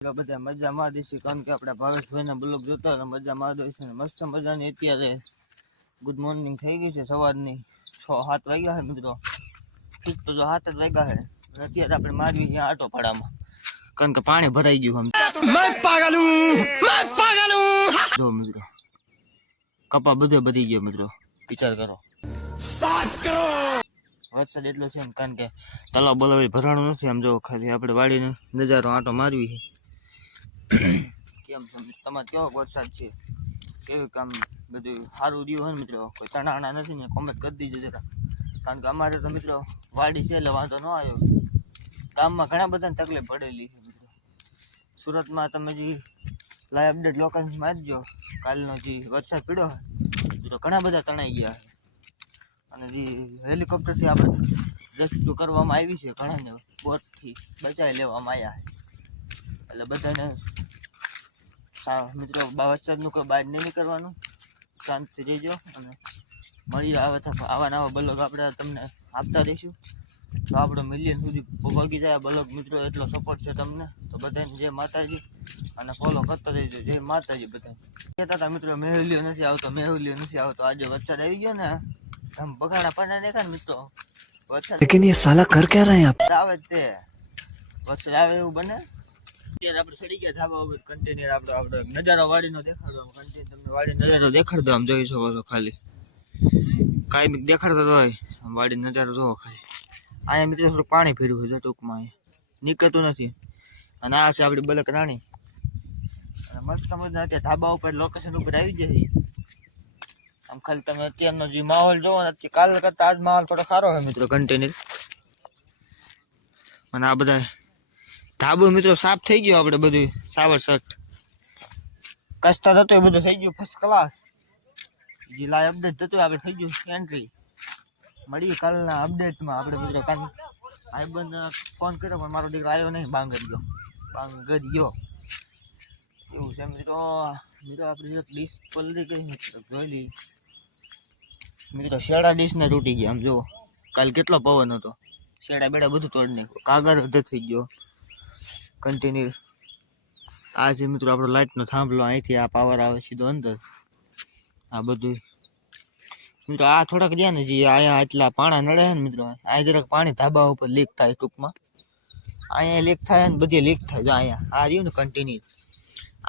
બધા મજા મારી દઈશું કારણ કે આપણે ભાવેશભાઈના બ્લોગ જોતા હોય મજા મારી દઈશું. મસ્ત મજાની અત્યારે ગુડ મોર્નિંગ થઈ ગઈ છે સવારની 6-7 વાગ્યા છે મિત્રો. ફિક્સ તો 7 જ વાગ્યા છે. અત્યારે આપણે મારવી ત્યાં આટો પાડામાં કારણ કે પાણી ભરાઈ ગયું. જો મિત્રો કપા બધો બધી ગયો મિત્રો, વિચાર કરો. વરસાદ એટલો છે કારણ કે તલાવ બલાવ ભરાણું નથી. આમ જો ખાલી આપણે વાડીને નજારો આટો મારવી છે. કેમ તમારે કેવો વરસાદ છે, કેવું કામ બધું સારું રહ્યું હોય ને મિત્રો? કોઈ તણાણા નથી ને કોમેન્ટ કરી દીજો જરા, કારણ કે અમારે તો મિત્રો વાડી છે એટલે વાંધો ન આવ્યો. ગામમાં ઘણા બધાને તકલીફ પડેલી છે મિત્રો. સુરતમાં તમે જે લાઈવ અપડેટ લોકોને મારજો, કાલનો જે વરસાદ પડ્યો હોય તો ઘણા બધા તણાઈ ગયા. અને જે હેલિકોપ્ટરથી આપણે રેસ્ક્યુ કરવામાં આવી છે, ઘણાને બોટથી બચાવી લેવામાં આવ્યા છે. એટલે બધાને મિત્રો વરસાદનું કોઈ બહાર નહીં નીકળવાનું, શાંતિ રહેજો. અને મળીએ આવા નવા બ્લોગ આપણે તમને આપતા રહીશું. તો આપણો મિલિયન સુધી પહોંચી જાય બ્લોગ મિત્રો, એટલો સપોર્ટ છે તમને. તો બધાને જય માતાજી અને ફોલો કરતા રહેજો. જય માતાજી. બધા કહેતા હતા મિત્રો મેહુલિયો નથી આવતો. આજે વરસાદ આવી ગયો ને, આમ બગાડા પાના દેખા ને મિત્રો વરસાદ. लेकिन ये साला कर क्या रहे हैं आप? આવે તે વરસાદ આવે એવું બને. અત્યારે આપણે ચડી ગયા ધાબા ઉપર. કન્ટેનર આપણે નજારો વાડીનો દેખાડો. કન્ટેનર તમને વાડી નજારો દેખાડતો. આમ જોઈ શકો છો. ખાલી કાંઈ દેખાડતો હોય વાડી નજારો જોવો ખાલી. અહીંયા મિત્રો થોડું પાણી ભર્યું છે ટૂંકમાં, અહીંયા નીકળતું નથી. અને આ છે આપણી બલક રાણી. અને મસ્ત મજા અત્યારે ધાબા ઉપર લોકેશન ઉપર આવી જાય. આમ ખાલી તમે અત્યારનો જે માહોલ જોવો ને, કાલ કરતા આજ માહોલ થોડો સારો છે મિત્રો. કન્ટેનર અને આ બધા ધાબો મિત્રો સાફ થઈ ગયો. આપણે બધું સાવર શર્ટ કસ્તા થતો એ બધું થઈ ગયું ફર્સ્ટ ક્લાસ. જે લાઈવ અપડેટ થતું આપણે થઈ ગયું એન્ટ્રી. મળીએ કાલના અપડેટમાં આપણે મિત્રો. કાલ ભાઈબંધ ફોન કર્યો પણ મારો દીકરો આવ્યો નહીં, બાંગરિયો એવું છે મિત્રો. આપણે ડીશ પલળી ગઈ જોઈ લઈ મિત્રો. શેડા ડીશને તૂટી ગયા. આમ જુઓ કાલ કેટલો પવન હતો. શેડા બેડા બધું તોડી નાખ્યું. કાગળ અડધો થઈ ગયો. કન્ટિન્યુ આ છે મિત્રો આપણો લાઇટનો થાંભલો. અહીંથી આ પાવર આવે સીધો અંદર. આ બધું મિત્રો આ થોડાક રહ્યા ને જે અહીંયા એટલા પાણા નડે ને મિત્રો, આ જરાક પાણી ધાબા ઉપર લીક થાય ટૂંકમાં. અહીંયા લીક થાય ને બધી લીક થાય. જો અહીંયા આ રહ્યું ને કન્ટિન્યુ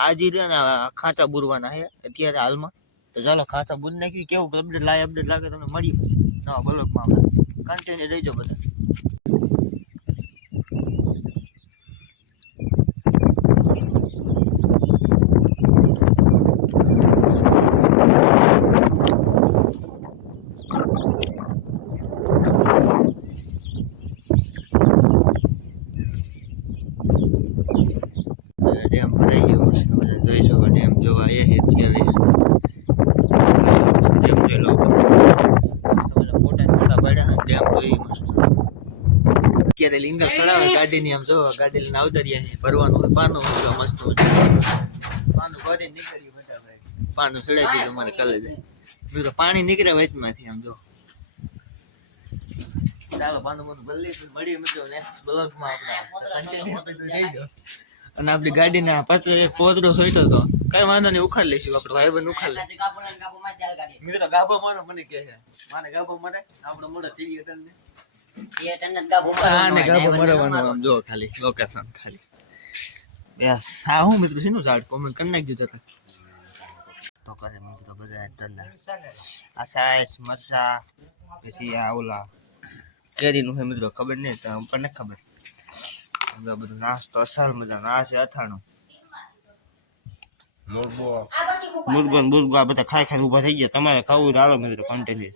આ જે રહ્યા ને ખાંચા બુરવાના છે અત્યારે હાલમાં. તો ચાલો ખાંચા બુર નાખી. કેવું અપડેટ લાઈવ અપડેટ લાગે તમને મળીએ નવા બ્લોગમાં. આપણે કન્ટિન્યુ રહીજો બધા. ડેમ ભરાઈ ગયો મસ્ત મજા જોઈ શકો. ડેમ જોવા આવ્યા છે અત્યારે. ડેમ જોઈ લો મસ્ત મજા. ફોટા પાડ્યા ડેમ જોઈ મસ્ત. અત્યારે લીંગલ સડાવે ગાડીની. આમ જો ગાડી લઈને આવતા રહ્યા છે. ભરવાનું હોય પાનું હોય મસ્ત પાનું ભરી નીકળ્યું બધા ભાઈ. પાનું ચડાવી દીધું મારે કલે જાય મિત્રો. પાણી નીકળે વચમાંથી. આમ જો ચાલો પાનું ભરી મળીએ મિત્રો નેક્સ્ટ બ્લોગમાં. આપણે અને આપણી ગાડીના પાછળ એક પોતરો સોઈતો હતો. કઈ વાંધો નહીં, ઉખાડ લઈશું. આપણે ભાઈબંધ ઉખાડ લે મિત્રો. ગાભો મારો મને કહે છે મારે ગાભો મારે આપણો મોડો થઈ ગયો તમને. ગાભો મારવાનો જો ખાલી લોકેશન ખાલી. યસ હા હું મિત્રો શેનું ઝાડ કોમેન્ટ કરી નાખજો જતા. તો કરે મિત્રો બધા તલ્લા આ સાઈઝ મરચા પછી આ ઓલા કેરીનું છે મિત્રો. ખબર નહીં તો પણ ખબર. બધું નાસ્તો અસલ મજા. આ છે અથાણું મુરગો આ બધા ખાઈ ખાઈ ઉભા થઈ ગયા. તમારે ખાવું તો હાલો મિત્રો કન્ટિન્યુ.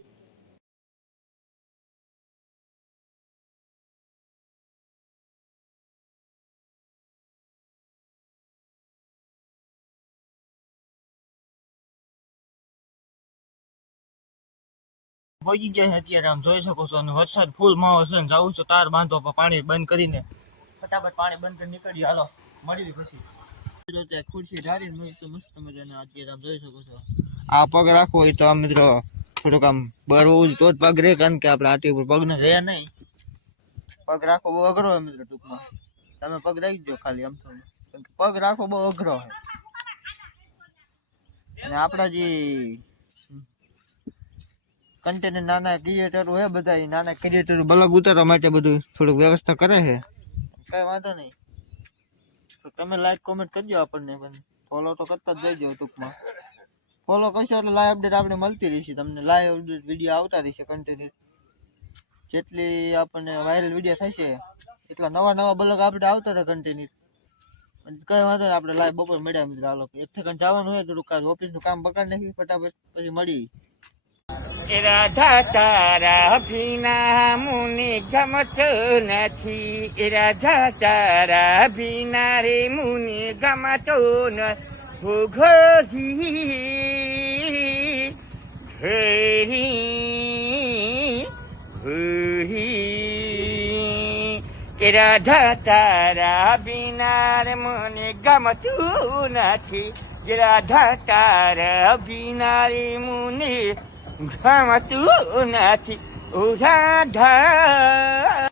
પહોંચી ગયા છે અત્યારે. આમ જોઈ શકો છો. અને વરસાદ ફૂલ માવો છે. જવું છું તાર બાંધો પાણી બંધ કરીને ફટાફટ પાણી બંધ કરી નીકળીએ. હાલો મળી પછી. ખુરશી ધારી મસ્ત મજાના અત્યારે આમ જોઈ શકો છો. આ પગ રાખવો હોય તો આમ મિત્રો થોડુંક આમ બરવું તો જ પગ રહે, કારણ કે આપણે આટી ઉપર પગ ને રહ્યા નહીં. પગ રાખવો બહુ અઘરો હોય મિત્રો. ટૂંકમાં તમે પગ રાખી દો ખાલી આમ થોડું. પગ રાખવો બહુ અઘરો છે. અને આપણા જે કન્ટેન્ટ નાના ક્રિએટરો હે બધા, એ નાના ક્રિએટરો બ્લોગ ઉતારવા માટે બધું થોડુંક વ્યવસ્થા કરે છે. કઈ વાંધો નહીં, તો તમે લાઈક કોમેન્ટ કરજો, આપણને પણ ફોલો તો કરતા જ જજો. ટૂંકમાં ફોલો કરશો એટલે લાઈવ અપડેટ આપણે મળતી રહેશે તમને. લાઈવ અપડેટ વિડીયો આવતા રહેશે કન્ટિન્યુ. જેટલી આપણને વાયરલ વિડીયો થશે એટલા નવા બ્લોગ આપણે આવતા હતા કન્ટિન્યુ. કઈ વાંધો નહીં, આપણે લાઈવ બપોર મળ્યા મિત્રો. હાલો 1 સેકન્ડ જવાનું હોય થોડુંક ઓફિસનું કામ બગાડ નાખ્યું ફટાફટ, પછી મળી. રાધા તારા ભીના મુનિ ગમતો નથી, રાધા તારા ભીના રે મુનિ ગમતો નથી. રાધા તારા ભીના રે મુનિ ગમતું નથી, રાધા તારા ભીના રે મુનિ ગમતું નથી. ઓ રાધા